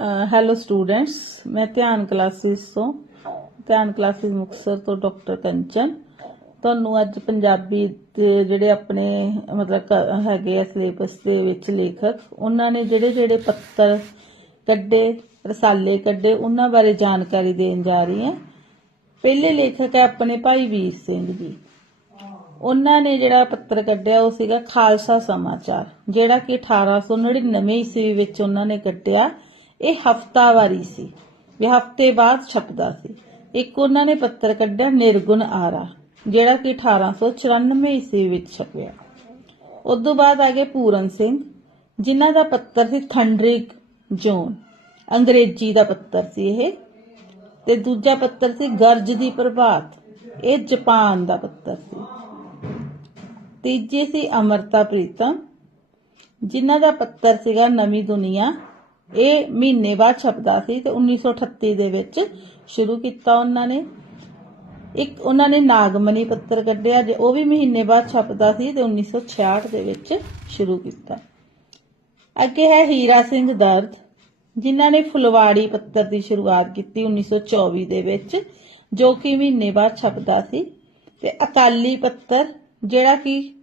Hello students ਮੈਂ ਧਿਆਨ classes ਤੋਂ, ਧਿਆਨ ਕਲਾਸਿਸ ਮੁਕਤਸਰ ਤੋਂ ਡਾਕਟਰ ਕੰਚਨ। ਤੁਹਾਨੂੰ ਅੱਜ ਪੰਜਾਬੀ ਦੇ ਜਿਹੜੇ ਆਪਣੇ, ਮਤਲਬ ਕ- ਹੈਗੇ ਆ ਸਿਲੇਬਸ ਦੇ ਵਿੱਚ ਲੇਖਕ, ਉਹਨਾਂ ਨੇ ਜਿਹੜੇ ਜਿਹੜੇ ਪੱਤਰ ਕੱਢੇ, ਰਸਾਲੇ ਕੱਢੇ, ਉਹਨਾਂ ਬਾਰੇ ਜਾਣਕਾਰੀ ਦੇਣ ਜਾ ਰਹੀ ਹਾਂ। ਪਹਿਲੇ ਲੇਖਕ ਹੈ ਆਪਣੇ ਭਾਈ ਵੀਰ ਸਿੰਘ ਜੀ। ਉਹਨਾਂ ਨੇ ਜਿਹੜਾ ਪੱਤਰ ਕੱਢਿਆ, ਉਹ ਸੀਗਾ ਖਾਲਸਾ ਸਮਾਚਾਰ, ਜਿਹੜਾ ਕਿ 1899 ਈਸਵੀ ਵਿੱਚ ਉਹਨਾਂ ਨੇ ਕੱਢਿਆ। ਇਹ ਹਫਤਾਵਾਰੀ ਸੀ। ਵੀ ਹਫ਼ਤੇ ਬਾਅਦ ਛਪਦਾ ਸੀ। ਇੱਕ ਉਹਨਾਂ ਨੇ ਪੱਤਰ ਕੱਢਿਆ, ਨਿਰਗੁਣ ਆਰਾ, ਜਿਹੜਾ ਕਿ 1894 ਈਸਵੀ ਵਿੱਚ ਛਪਿਆ। ਉਸ ਤੋਂ ਬਾਅਦ ਆ ਗਏ ਪੂਰਨ ਸਿੰਘ, ਜਿਨ੍ਹਾਂ ਦਾ ਪੱਤਰ ਸੀ ਥੰਡਰਿਕ ਜ਼ੋਨ। ਅੰਗਰੇਜ਼ੀ ਦਾ ਪੱਤਰ ਸੀ ਇਹ। ਤੇ ਦੂਜਾ ਪੱਤਰ ਸੀ ਗਰਜ ਦੀ ਪ੍ਰਭਾਤ। ਇਹ ਜਾਪਾਨ ਦਾ ਪੱਤਰ ਸੀ। ਤੀਜੀ ਸੀ ਅਮਰਤਾ ਪ੍ਰੀਤਮ, ਜਿਨ੍ਹਾਂ ਦਾ ਪੱਤਰ ਸੀਗਾ ਨਵੀਂ ਦੁਨੀਆ। ਇਹ ਮਹੀਨੇ ਬਾਅਦ ਛਪਦਾ ਸੀ ਤੇ 1938 ਦੇ ਵਿੱਚ ਸ਼ੁਰੂ ਕੀਤਾ ਉਹਨਾਂ ਨੇ। ਇੱਕ ਉਹਨਾਂ ਨੇ ਨਾਗਮਣੀ ਪੱਤਰ ਕੱਢਿਆ ਜੇ ਉਹ ਵੀ ਮਹੀਨੇ ਬਾਅਦ ਛਪਦਾ ਸੀ ਤੇ 1966 ਦੇ ਵਿੱਚ ਸ਼ੁਰੂ ਕੀਤਾ। ਅੱਗੇ ਹੈ ਹੀਰਾ ਸਿੰਘ ਦਰਦ, ਜਿਨ੍ਹਾਂ ਨੇ ਫੁਲਵਾੜੀ ਪੱਤਰ ਦੀ ਸ਼ੁਰੂਆਤ ਕੀਤੀ 1924 ਦੇ ਵਿੱਚ, ਜੋ ਕਿ ਮਹੀਨੇ ਬਾਅਦ ਛਪਦਾ ਸੀ। ਤੇ ਅਕਾਲੀ ਪੱਤਰ, ਜਿਹੜਾ ਕਿ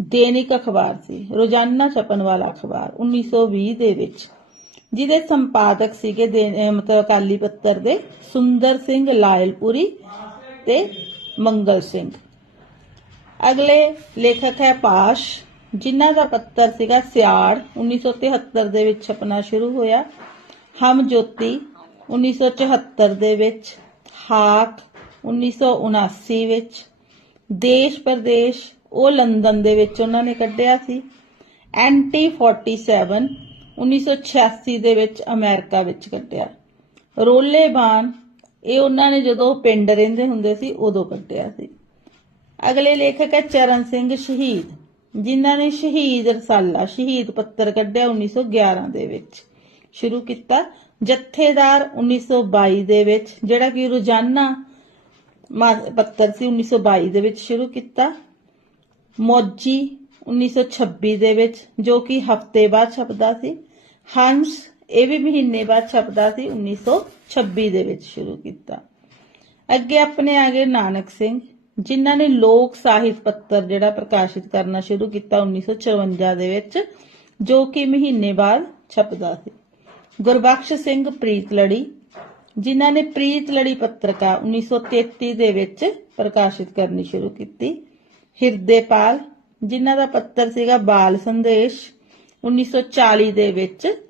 ਦੈਨਿਕ ਅਖਬਾਰ ਸੀ, ਰੋਜ਼ਾਨਾ ਛਪਣ ਵਾਲਾ ਅਖਬਾਰ 1920 ਦੇ ਵਿੱਚ ਜਿਹਦੇ ਸੰਪਾਦਕ ਸੀਗੇ ਮਤਲਬ ਅਕਾਲੀ ਪੱਤਰ ਦੇ, ਸੁੰਦਰ ਸਿੰਘ ਲਾਇਲਪੁਰੀ ਤੇ ਮੰਗਲ ਸਿੰਘ। ਅਗਲੇ ਲੇਖਕ ਹੈ ਪਾਸ਼, ਜਿਨ੍ਹਾਂ ਦਾ ਪੱਤਰ ਸੀਗਾ ਸਿਆੜ 1973 ਦੇ ਵਿੱਚ ਛਪਣਾ ਸ਼ੁਰੂ ਹੋਇਆ। ਹਮ ਜੋਤੀ 1974 ਦੇ ਵਿੱਚ। ਹਾਕ 1979 ਵਿੱਚ। ਦੇਸ਼ ਪ੍ਰਦੇਸ਼, ਉਹ ਲੰਡਨ ਦੇ ਵਿੱਚ ਉਹਨਾਂ ਨੇ ਕੱਢਿਆ ਸੀ। ਐਂਟੀ 47 1986 ਦੇ ਵਿੱਚ ਅਮਰੀਕਾ ਵਿੱਚ ਕੱਢਿਆ ਰੋਲੇਬਾਨ ਇਹ ਉਹਨਾਂ ਨੇ ਜਦੋਂ ਪਿੰਡ ਰਹਿੰਦੇ ਹੁੰਦੇ ਸੀ, ਉਦੋਂ ਕੱਢਿਆ ਸੀ। ਅਗਲੇ ਲੇਖਕ ਹੈ ਚਰਨ ਸਿੰਘ ਸ਼ਹੀਦ, ਜਿਨ੍ਹਾਂ ਨੇ ਸ਼ਹੀਦ ਰਸਾਲਾ, ਸ਼ਹੀਦ ਪੱਤਰ ਕੱਢਿਆ 1911 ਦੇ ਵਿੱਚ। ਸ਼ੁਰੂ ਕੀਤਾ ਜਥੇਦਾਰ 1922 ਦੇ ਵਿੱਚ, ਜਿਹੜਾ ਕਿ ਰੋਜ਼ਾਨਾ ਪੱਤਰ ਸੀ 1922 ਦੇ ਵਿੱਚ ਸ਼ੁਰੂ ਕੀਤਾ। ਮੋਜੀ 1926 ਦੇ ਵਿੱਚ ਜੋ ਕਿ ਹਫ਼ਤੇ ਬਾਅਦ ਛਪਦਾ ਸੀ ਹੰਸ ਇਹ ਵੀ ਮਹੀਨੇ ਬਾਅਦ ਛਪਦਾ ਸੀ 1926 ਦੇ ਵਿੱਚ ਸ਼ੁਰੂ ਕੀਤਾ ਅੱਗੇ ਆਪਣੇ ਆ ਗਏ ਨਾਨਕ ਸਿੰਘ ਜਿਨ੍ਹਾਂ ਨੇ ਲੋਕ ਸਾਹਿਤ ਪੱਤਰ ਜਿਹੜਾ ਪ੍ਰਕਾਸ਼ਿਤ ਕਰਨਾ ਸ਼ੁਰੂ ਕੀਤਾ 1954 ਦੇ ਵਿੱਚ ਜੋ ਕਿ ਮਹੀਨੇ ਬਾਅਦ ਛਪਦਾ ਸੀ ਗੁਰਬਖਸ਼ ਸਿੰਘ ਪ੍ਰੀਤਲੜੀ ਜਿਨ੍ਹਾਂ ਨੇ ਪ੍ਰੀਤਲੜੀ ਪੱਤਰਕਾ 1933 ਦੇ ਵਿੱਚ ਪ੍ਰਕਾਸ਼ਿਤ ਕਰਨੀ ਸ਼ੁਰੂ ਕੀਤੀ ਹਿਰਦੇਪਾਲ ਜਿਨ੍ਹਾਂ ਦਾ ਪੱਤਰ ਸੀਗਾ ਬਾਲ ਸੰਦੇਸ਼ 1940 ਦੇ ਵਿੱਚ।